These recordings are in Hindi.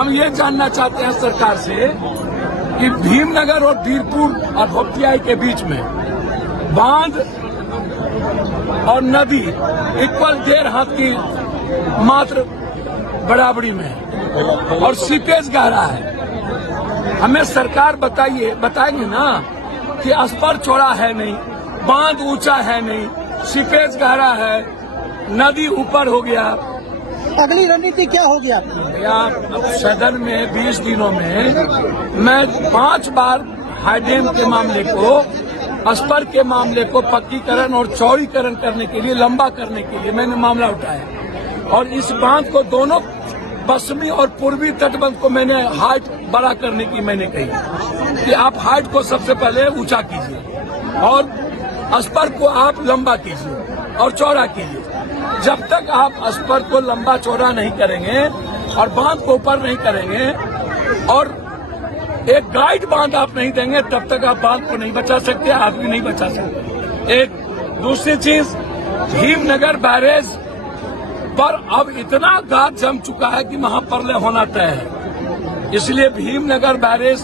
हम ये जानना चाहते हैं सरकार से कि भीमनगर और वीरपुर और होतियाई के बीच में बांध और नदी इक्वल 1.5 हाथ की मात्र बराबरी में है और सीपेज गहरा है। हमें सरकार बताएंगे ना कि स्पर चौड़ा है नहीं, बांध ऊंचा है नहीं, सीपेज गहरा है, नदी ऊपर हो गया। अगली रणनीति क्या होगी अब सदन में 20 दिनों में मैं 5 बार हाईडैम के मामले को, स्पर के मामले को पक्कीकरण और चौड़ीकरण करने के लिए, लंबा करने के लिए मैंने मामला उठाया और इस बांध को दोनों पश्चिमी और पूर्वी तटबंध को मैंने हाइट बड़ा करने की मैंने कही कि आप हाइट को सबसे पहले ऊंचा कीजिए और स्पर को आप लंबा कीजिए और चौड़ा कीजिए। जब तक आप स्पर को लंबा चौड़ा नहीं करेंगे और बांध को ऊपर नहीं करेंगे और एक गाइड बांध आप नहीं देंगे, तब तक आप बांध को नहीं बचा सकते, आदमी नहीं बचा सकते। एक दूसरी चीज, भीमनगर बैरेज पर अब इतना गाद जम चुका है कि महाप्रलय होना तय है। इसलिए भीमनगर बैरेज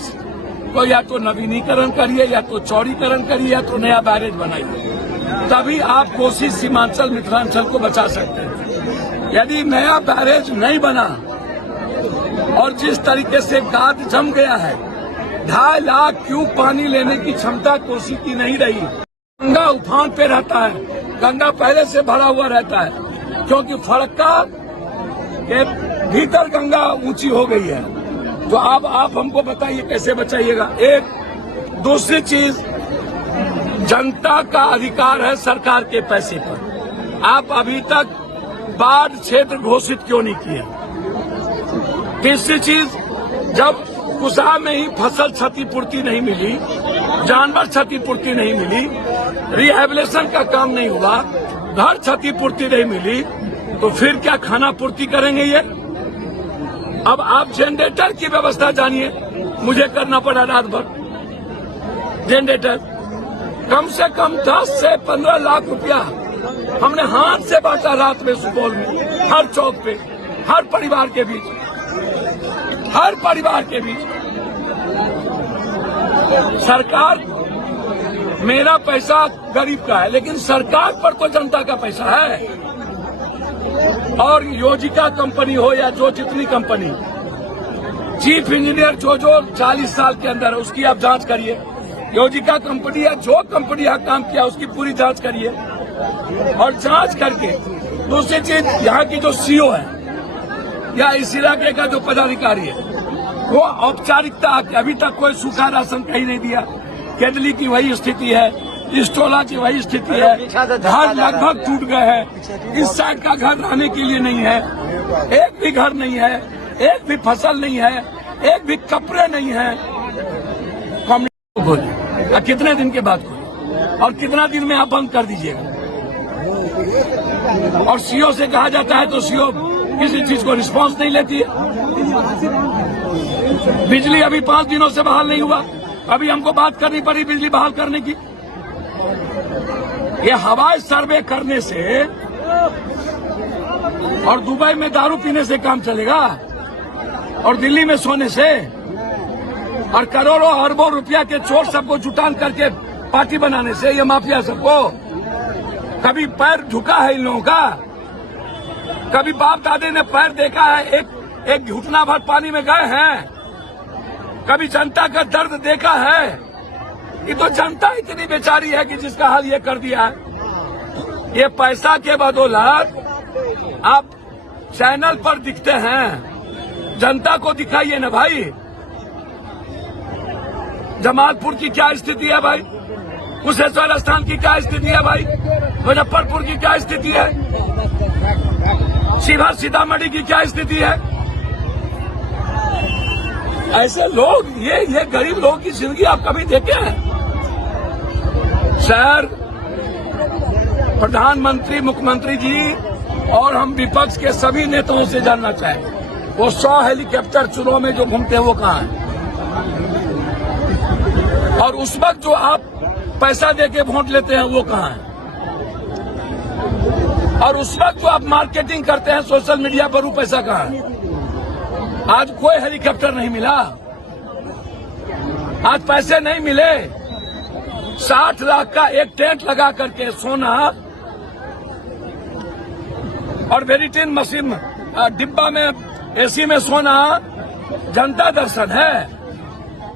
को या तो नवीनीकरण करिए, या तो चौड़ीकरण करिए, या तो नया बैरेज बनाइए, तभी आप कोसी, सीमांचल, मिथिलांचल को बचा सकते हैं। यदि नया बैरेज नहीं बना और जिस तरीके से गाद जम गया है, 2.5 लाख क्यूब पानी लेने की क्षमता कोसी की नहीं रही। गंगा उफान पे रहता है, गंगा पहले से भरा हुआ रहता है क्योंकि फरक्का के भीतर गंगा ऊंची हो गई है। तो अब आप हमको बताइए कैसे बचाइएगा। एक दूसरी चीज, जनता का अधिकार है सरकार के पैसे पर। आप अभी तक बाढ़ क्षेत्र घोषित क्यों नहीं किए? तीसरी चीज, जब कुशा में ही फसल क्षतिपूर्ति नहीं मिली, जानवर क्षतिपूर्ति नहीं मिली, रिहेबिलिटेशन का काम नहीं हुआ, घर क्षतिपूर्ति नहीं मिली, तो फिर क्या खाना पूर्ति करेंगे ये? अब आप जनरेटर की व्यवस्था जानिए, मुझे करना पड़ा रात भर। जनरेटर कम से कम 10 से 15 लाख रुपया हमने हाथ से बांटा रात में सुपौल में, हर चौक पे, हर परिवार के बीच, हर परिवार के बीच। सरकार, मेरा पैसा गरीब का है, लेकिन सरकार पर तो जनता का पैसा है। और योजिका कंपनी हो या जो जितनी कंपनी, चीफ इंजीनियर जो 40 साल के अंदर है उसकी आप जांच करिए। योजिका कंपनी या जो कंपनी यहाँ काम किया उसकी पूरी जांच करिए और जांच करके दूसरी चीज, यहाँ की जो सीओ है या इस इलाके का जो पदाधिकारी है वो औपचारिकता आके अभी तक कोई सूखा राशन कहीं नहीं दिया। केदली की वही स्थिति है, इस्टोला की वही स्थिति है, घर लगभग टूट गए हैं। इस साइड का घर रहने के लिए नहीं है, एक भी घर नहीं है, एक भी फसल नहीं है, एक भी कपड़े नहीं है। खोले कितने दिन के बाद खोले और कितना दिन में आप बंद कर दीजिएगा? और सीओ से कहा जाता है तो सीओ किसी चीज को रिस्पांस नहीं लेती है। बिजली अभी 5 दिनों से बहाल नहीं हुआ, अभी हमको बात करनी पड़ी बिजली बहाल करने की। ये हवाई सर्वे करने से और दुबई में दारू पीने से काम चलेगा और दिल्ली में सोने से और करोड़ों अरबों रुपया के चोर सबको जुटान करके पार्टी बनाने से, ये माफिया सबको कभी पैर झुका है इन लोगों का? कभी बाप दादे ने पैर देखा है? एक घुटना भर पानी में गए हैं? कभी जनता का दर्द देखा है? ये तो जनता इतनी बेचारी है कि जिसका हाल ये कर दिया है। ये पैसा के बदौलत आप चैनल पर दिखते हैं, जनता को दिखाइए ना भाई। जमालपुर की क्या स्थिति है भाई? कुशेश्वर स्थान की क्या स्थिति है भाई? मुजफ्फरपुर की क्या स्थिति है? शिवहर सीतामढ़ी की क्या स्थिति है? ऐसे लोग, ये गरीब लोगों की जिंदगी आप कभी देखे हैं? सर, प्रधानमंत्री, मुख्यमंत्री जी और हम विपक्ष के सभी नेताओं से जानना चाहेंगे, वो 100 हेलीकॉप्टर चुनाव में जो घूमते हैं वो कहाँ है? और उस वक्त जो आप पैसा देके वोट लेते हैं वो कहाँ है? और उस वक्त जो आप मार्केटिंग करते हैं सोशल मीडिया पर, वो पैसा कहाँ है? आज कोई हेलीकॉप्टर नहीं मिला, आज पैसे नहीं मिले। 60 लाख का एक टेंट लगा करके सोना और वेरिटिन मशीन डिब्बा में एसी में सोना जनता दर्शन है।